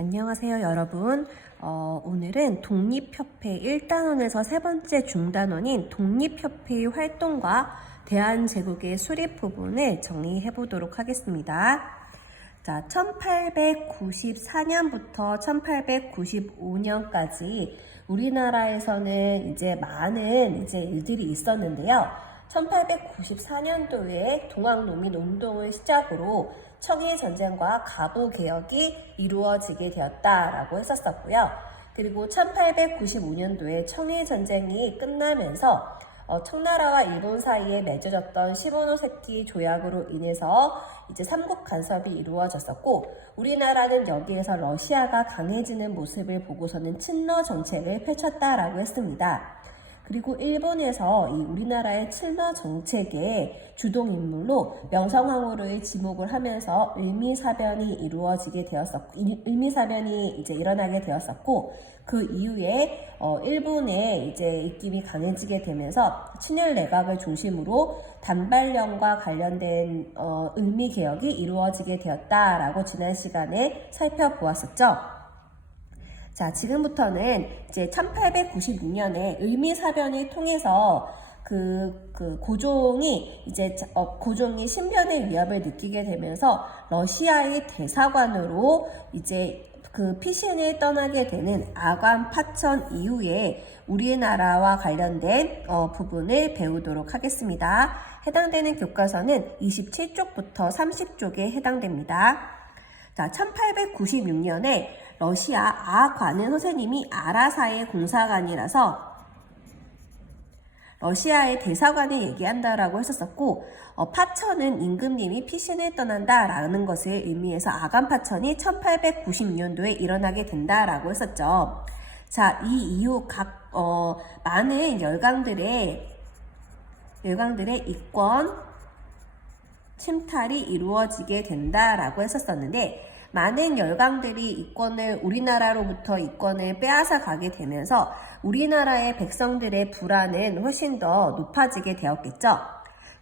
안녕하세요 여러분. 오늘은 독립협회 1단원에서 세 번째 중단원인 독립협회의 활동과 대한제국의 수립 부분을 정리해 보도록 하겠습니다. 자, 1894년부터 1895년까지 우리나라에서는 이제 많은 일들이 있었는데요. 1894년도에 동학농민운동을 시작으로 청일전쟁과 갑오개혁이 이루어지게 되었다라고 했었었고요. 그리고 1895년도에 청일전쟁이 끝나면서 청나라와 일본 사이에 맺어졌던 시모노세키 조약으로 인해서 이제 삼국 간섭이 이루어졌었고, 우리나라는 여기에서 러시아가 강해지는 모습을 보고서는 친러 정책을 펼쳤다라고 했습니다. 그리고 일본에서 이 우리나라의 친러 정책의 주동 인물로 명성황후를 지목을 하면서 을미사변이 이제 일어나게 되었었고, 그 이후에 일본의 이제 입김이 강해지게 되면서 친일 내각을 중심으로 단발령과 관련된 을미 개혁이 이루어지게 되었다라고 지난 시간에 살펴보았었죠. 자, 지금부터는 이제 1896년에 을미사변을 통해서 고종이 신변의 위협을 느끼게 되면서 러시아의 대사관으로 이제 피신을 떠나게 되는 아관 파천 이후에 우리나라와 관련된 부분을 배우도록 하겠습니다. 해당되는 교과서는 27쪽부터 30쪽에 해당됩니다. 자, 1896년에 러시아 아관은 선생님이 아라사의 공사관이라서 러시아의 대사관을 얘기한다라고 했었었고, 파천은 임금님이 피신을 떠난다라는 것을 의미해서 아간 파천이 1896년도에 일어나게 된다라고 했었죠. 자, 이 이후 많은 열강들의 이권 침탈이 이루어지게 된다라고 했었었는데, 많은 열강들이 우리나라로부터 이권을 빼앗아 가게 되면서 우리나라의 백성들의 불안은 훨씬 더 높아지게 되었겠죠.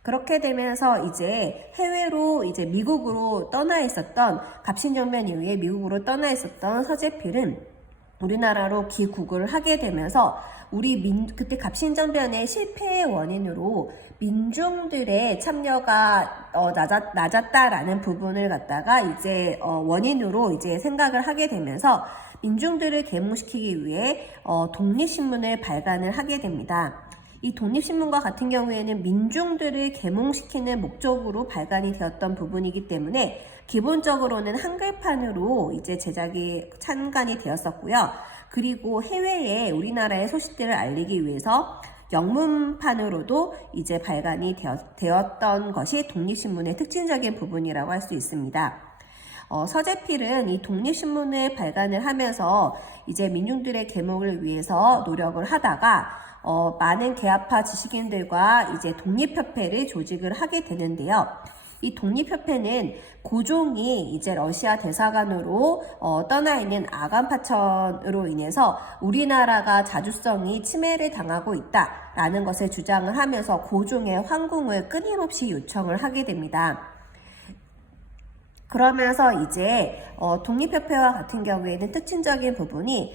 그렇게 되면서 이제 해외로 미국으로 떠나 있었던, 갑신정변 이후에 미국으로 떠나 있었던 서재필은 우리나라로 귀국을 하게 되면서 그때 갑신정변의 실패의 원인으로 민중들의 참여가 낮았다라는 부분을 갖다가 원인으로 생각을 하게 되면서 민중들을 계몽시키기 위해 독립신문을 발간을 하게 됩니다. 이 독립신문과 같은 경우에는 민중들을 계몽시키는 목적으로 발간이 되었던 부분이기 때문에 기본적으로는 한글판으로 제작이 참관이 되었었고요. 그리고 해외에 우리나라의 소식들을 알리기 위해서 영문판으로도 발간이 되었던 것이 독립신문의 특징적인 부분이라고 할 수 있습니다. 서재필은 이 독립신문을 발간을 하면서 민중들의 계몽을 위해서 노력을 하다가 많은 계합파 지식인들과 독립협회를 조직을 하게 되는데요. 이 독립협회는 고종이 러시아 대사관으로 떠나 있는 아간 파천으로 인해서 우리나라가 자주성이 침해를 당하고 있다라는 것을 주장을 하면서 고종의 황궁을 끊임없이 요청을 하게 됩니다. 그러면서 독립협회와 같은 경우에는 특징적인 부분이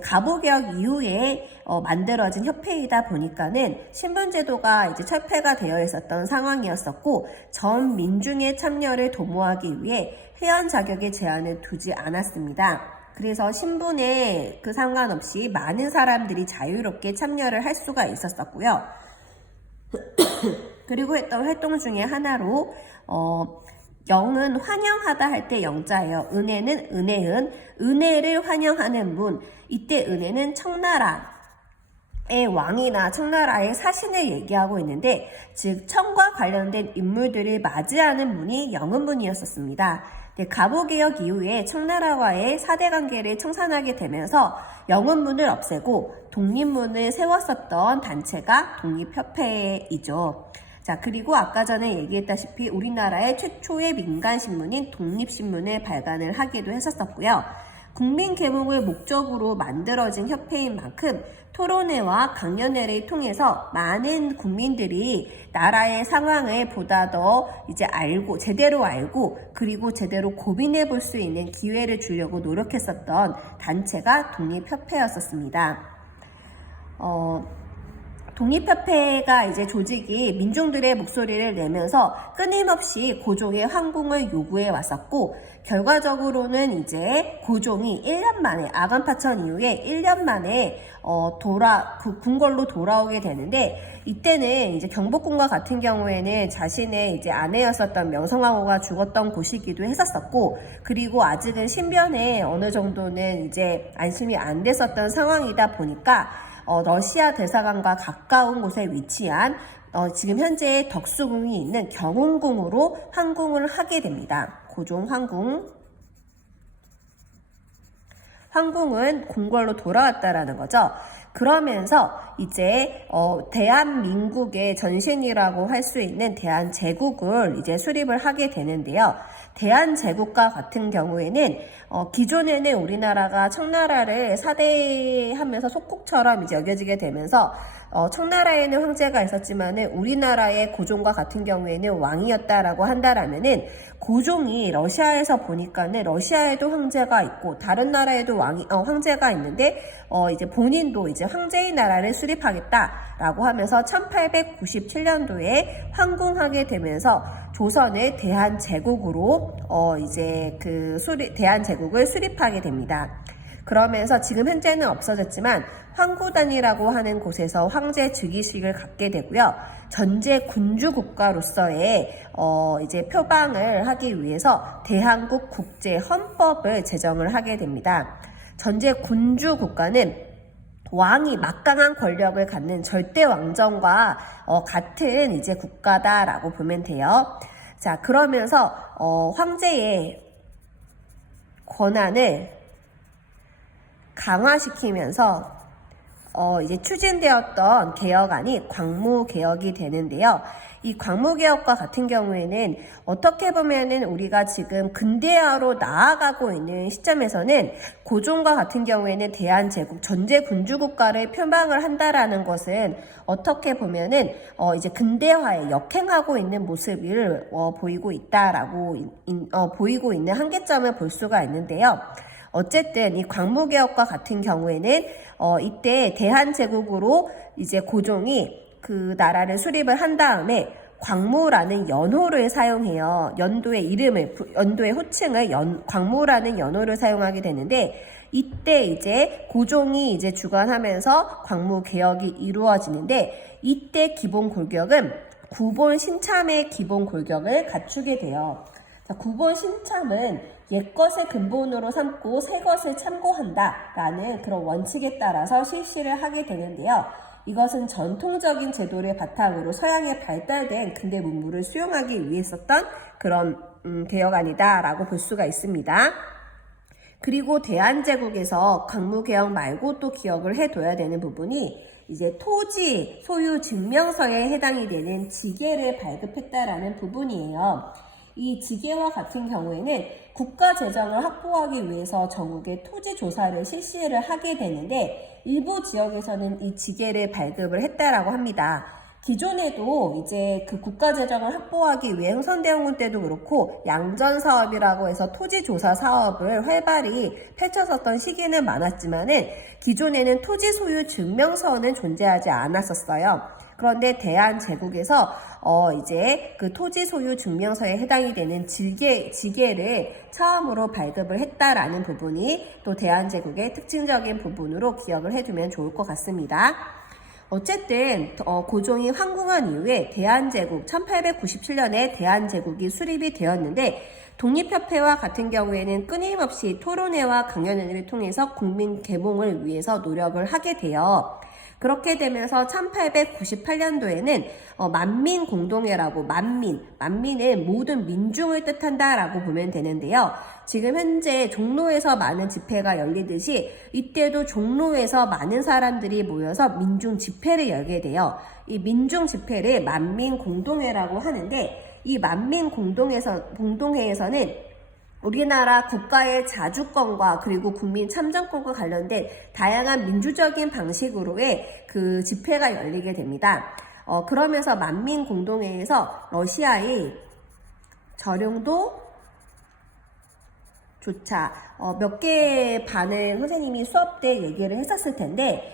갑오개혁 이후에 만들어진 협회이다 보니까는 신분제도가 철폐가 되어 있었던 상황이었었고, 전 민중의 참여를 도모하기 위해 회원 자격의 제한을 두지 않았습니다. 그래서 신분에 상관없이 많은 사람들이 자유롭게 참여를 할 수가 있었었고요. 그리고 했던 활동 중에 하나로 영은 환영하다 할 때 영자예요. 은혜는 은혜은, 은혜를 환영하는 문. 이때 은혜는 청나라의 왕이나 청나라의 사신을 얘기하고 있는데, 즉 청과 관련된 인물들을 맞이하는 문이 영은문이었었습니다. 갑오개혁 이후에 청나라와의 사대관계를 청산하게 되면서 영은문을 없애고 독립문을 세웠었던 단체가 독립협회이죠. 자, 그리고 아까 전에 얘기했다시피 우리나라의 최초의 민간신문인 독립신문을 발간을 하기도 했었었고요. 국민 계몽을 목적으로 만들어진 협회인 만큼 토론회와 강연회를 통해서 많은 국민들이 나라의 상황을 보다 더 이제 제대로 알고 그리고 제대로 고민해 볼 수 있는 기회를 주려고 노력했었던 단체가 독립협회였었습니다. 독립협회가 이제 조직이 민중들의 목소리를 내면서 끊임없이 고종의 황궁을 요구해 왔었고, 결과적으로는 이제 고종이 1년 만에, 아간파천 이후에 1년 만에 궁궐로 돌아오게 되는데, 이때는 이제 경복궁과 같은 경우에는 자신의 이제 아내였었던 명성황후가 죽었던 곳이기도 했었고, 그리고 아직은 신변에 어느 정도는 이제 안심이 안 됐었던 상황이다 보니까 러시아 대사관과 가까운 곳에 위치한 지금 현재 덕수궁이 있는 경운궁으로 황궁을 하게 됩니다. 고종 황궁. 황궁은 궁궐로 돌아왔다라는 거죠. 그러면서 이제 대한민국의 전신이라고 할 수 있는 대한제국을 이제 수립을 하게 되는데요. 대한제국과 같은 경우에는 기존에는 우리나라가 청나라를 사대하면서 속국처럼 이제 여겨지게 되면서 청나라에는 황제가 있었지만은 우리나라의 고종과 같은 경우에는 왕이었다라고 한다라면은, 고종이 러시아에서 보니까는 러시아에도 황제가 있고 다른 나라에도 황제가 있는데 이제 본인도 이제 황제의 나라를 수립하겠다라고 하면서 1897년도에 황궁하게 되면서 조선의 대한제국으로 이제 대한제국을 수립하게 됩니다. 그러면서 지금 현재는 없어졌지만 황구단이라고 하는 곳에서 황제 즉위식을 갖게 되고요. 전제 군주 국가로서의 이제 표방을 하기 위해서 대한국 국제 헌법을 제정을 하게 됩니다. 전제 군주 국가는 왕이 막강한 권력을 갖는 절대 왕정과 같은 이제 국가다라고 보면 돼요. 자, 그러면서 황제의 권한을 강화시키면서 이제 추진되었던 개혁안이 광무개혁이 되는데요. 이 광무개혁과 같은 경우에는 어떻게 보면은 우리가 지금 근대화로 나아가고 있는 시점에서는 고종과 같은 경우에는 대한제국 전제 군주국가를 표방을 한다라는 것은 어떻게 보면은 이제 근대화에 역행하고 있는 모습을 보이고 있다라고 보이고 있는 한계점을 볼 수가 있는데요. 어쨌든 이 광무개혁과 같은 경우에는 이때 대한제국으로 이제 고종이 그 나라를 수립을 한 다음에 광무라는 연호를 사용해요. 연도의 호칭을 광무라는 연호를 사용하게 되는데, 이때 이제 고종이 이제 주관하면서 광무개혁이 이루어지는데, 이때 기본 골격은 구본 신참의 기본 골격을 갖추게 돼요. 자, 구본 신참은 옛것을 근본으로 삼고 새것을 참고한다 라는 그런 원칙에 따라서 실시를 하게 되는데요. 이것은 전통적인 제도를 바탕으로 서양에 발달된 근대 문물을 수용하기 위해 썼던 그런 개혁안이다 라고 볼 수가 있습니다. 그리고 대한제국에서 광무개혁 말고 또 기억을 해둬야 되는 부분이 이제 토지 소유 증명서에 해당이 되는 지계를 발급했다라는 부분이에요. 이 지계와 같은 경우에는 국가 재정을 확보하기 위해서 전국에 토지 조사를 실시를 하게 되는데, 일부 지역에서는 이 지계를 발급을 했다라고 합니다. 기존에도 이제 그 국가 재정을 확보하기 위해 흥선대원군 때도 그렇고 양전 사업이라고 해서 토지 조사 사업을 활발히 펼쳤었던 시기는 많았지만은, 기존에는 토지 소유 증명서는 존재하지 않았었어요. 그런데 대한제국에서 이제 그 토지 소유 증명서에 해당이 되는 지계를 처음으로 발급을 했다라는 부분이 또 대한제국의 특징적인 부분으로 기억을 해두면 좋을 것 같습니다. 어쨌든 고종이 황궁한 이후에 대한제국 1897년에 대한제국이 수립이 되었는데, 독립협회와 같은 경우에는 끊임없이 토론회와 강연회를 통해서 국민 계몽을 위해서 노력을 하게 돼요. 그렇게 되면서 1898년도에는 만민공동회라고, 만민은 모든 민중을 뜻한다라고 보면 되는데요. 지금 현재 종로에서 많은 집회가 열리듯이 이때도 종로에서 많은 사람들이 모여서 민중 집회를 열게 돼요. 이 민중 집회를 만민공동회라고 하는데, 이 만민공동회에서는 우리나라 국가의 자주권과 그리고 국민 참정권과 관련된 다양한 민주적인 방식으로의 그 집회가 열리게 됩니다. 그러면서 만민공동회에서 러시아의 저령도 조차 몇 개의 반을 선생님이 수업 때 얘기를 했었을 텐데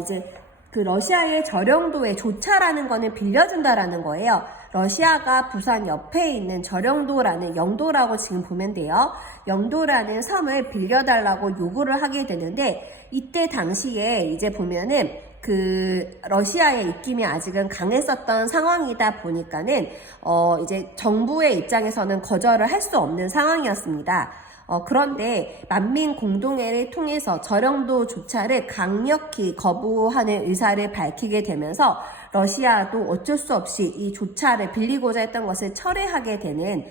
이제 그 러시아의 저령도의 조차라는 거는 빌려준다라는 거예요. 러시아가 부산 옆에 있는 저령도라는 영도라고 지금 보면 돼요. 영도라는 섬을 빌려달라고 요구를 하게 되는데 이때 당시에 이제 보면은 그 러시아의 입김이 아직은 강했었던 상황이다 보니까는 이제 정부의 입장에서는 거절을 할 수 없는 상황이었습니다. 그런데 만민공동회를 통해서 저령도 조차를 강력히 거부하는 의사를 밝히게 되면서 러시아도 어쩔 수 없이 이 조차를 빌리고자 했던 것을 철회하게 되는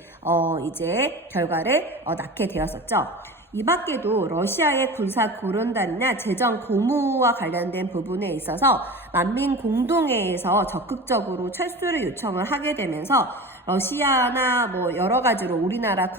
이제 결과를 낳게 되었었죠. 이 밖에도 러시아의 군사 고론단이나 재정 고무와 관련된 부분에 있어서 만민공동회에서 적극적으로 철수를 요청을 하게 되면서 러시아나 뭐 여러 가지로 우리나라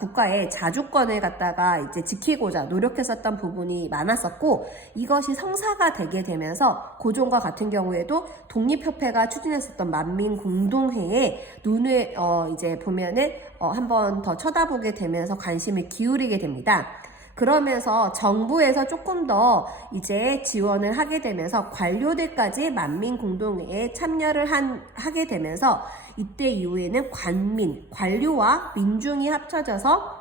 국가의 자주권을 갖다가 이제 지키고자 노력했었던 부분이 많았었고 이것이 성사가 되게 되면서 고종과 같은 경우에도 독립협회가 추진했었던 만민공동회에 눈을 이제 보면은 한번 더 쳐다보게 되면서 관심을 기울이게 됩니다. 그러면서 정부에서 조금 더 이제 지원을 하게 되면서 관료들까지 만민공동회에 참여를 하게 되면서 이때 이후에는 관료와 민중이 합쳐져서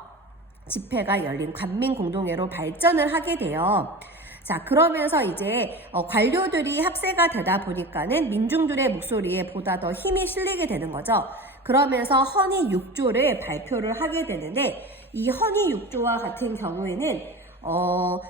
집회가 열린 관민공동회로 발전을 하게 돼요. 자, 그러면서 이제 관료들이 합세가 되다 보니까는 민중들의 목소리에 보다 더 힘이 실리게 되는 거죠. 그러면서 헌의 6조를 발표를 하게 되는데 이 헌의 6조와 같은 경우에는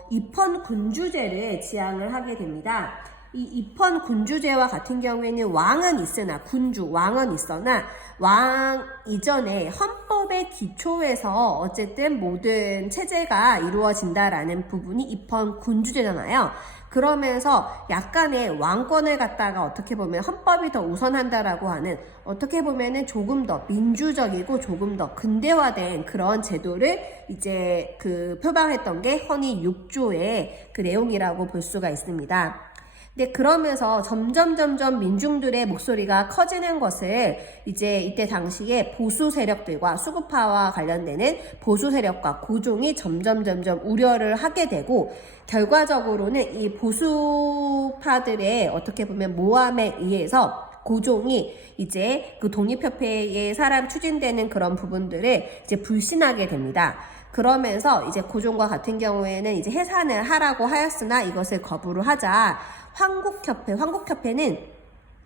입헌군주제를 지향을 하게 됩니다. 이 입헌군주제와 같은 경우에는 왕은 있으나 왕은 있으나 왕 이전에 헌법의 기초에서 어쨌든 모든 체제가 이루어진다라는 부분이 입헌군주제잖아요. 그러면서 약간의 왕권을 갖다가 어떻게 보면 헌법이 더 우선한다라고 하는 어떻게 보면은 조금 더 민주적이고 조금 더 근대화된 그런 제도를 이제 그 표방했던 게 헌의 6조의 그 내용이라고 볼 수가 있습니다. 근데 그러면서 점점 민중들의 목소리가 커지는 것을 이제 이때 당시에 보수 세력들과 수구파와 관련되는 보수 세력과 고종이 점점 우려를 하게 되고 결과적으로는 이 보수파들의 어떻게 보면 모함에 의해서 고종이 이제 그 독립협회의 사람 추진되는 그런 부분들을 이제 불신하게 됩니다. 그러면서 이제 고종과 같은 경우에는 이제 해산을 하라고 하였으나 이것을 거부를 하자 황국협회는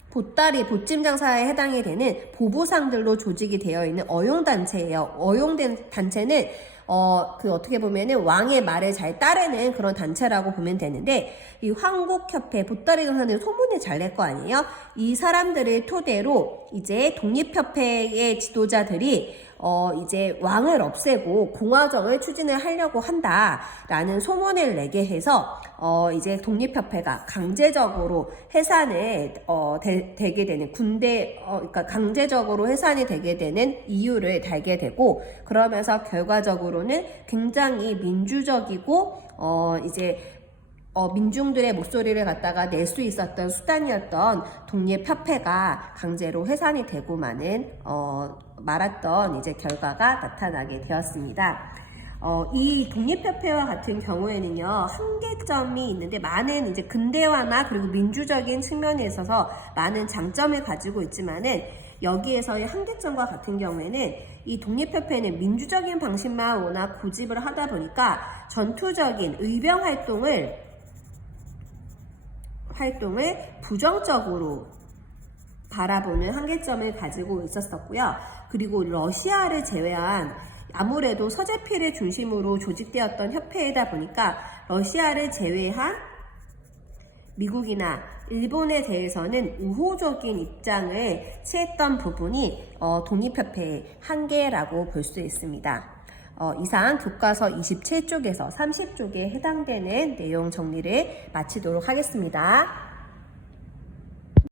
보따리, 보찜 장사에 해당이 되는 보부상들로 조직이 되어 있는 어용단체예요. 어용단체는 어떻게 보면은 왕의 말을 잘 따르는 그런 단체라고 보면 되는데, 이 황국협회, 보따리 장사는 소문이 잘 낼 거 아니에요? 이 사람들을 토대로 이제 독립협회의 지도자들이 이제 왕을 없애고 공화정을 추진을 하려고 한다라는 소문을 내게 해서 이제 독립협회가 강제적으로 해산을 되게 되는 그러니까 강제적으로 해산이 되게 되는 이유를 달게 되고, 그러면서 결과적으로는 굉장히 민주적이고 이제 민중들의 목소리를 갖다가 낼 수 있었던 수단이었던 독립협회가 강제로 해산이 되고 말았던 이제 결과가 나타나게 되었습니다. 이 독립협회와 같은 경우에는요, 한계점이 있는데 많은 이제 근대화나 그리고 민주적인 측면에 있어서 많은 장점을 가지고 있지만은 여기에서의 한계점과 같은 경우에는 이 독립협회는 민주적인 방식만 워낙 고집을 하다 보니까 전투적인 의병 활동을 부정적으로 바라보는 한계점을 가지고 있었었고요. 그리고 러시아를 제외한 아무래도 서재필을 중심으로 조직되었던 협회이다 보니까 러시아를 제외한 미국이나 일본에 대해서는 우호적인 입장을 취했던 부분이 독립협회의 한계라고 볼 수 있습니다. 이상 교과서 27쪽에서 30쪽에 해당되는 내용 정리를 마치도록 하겠습니다.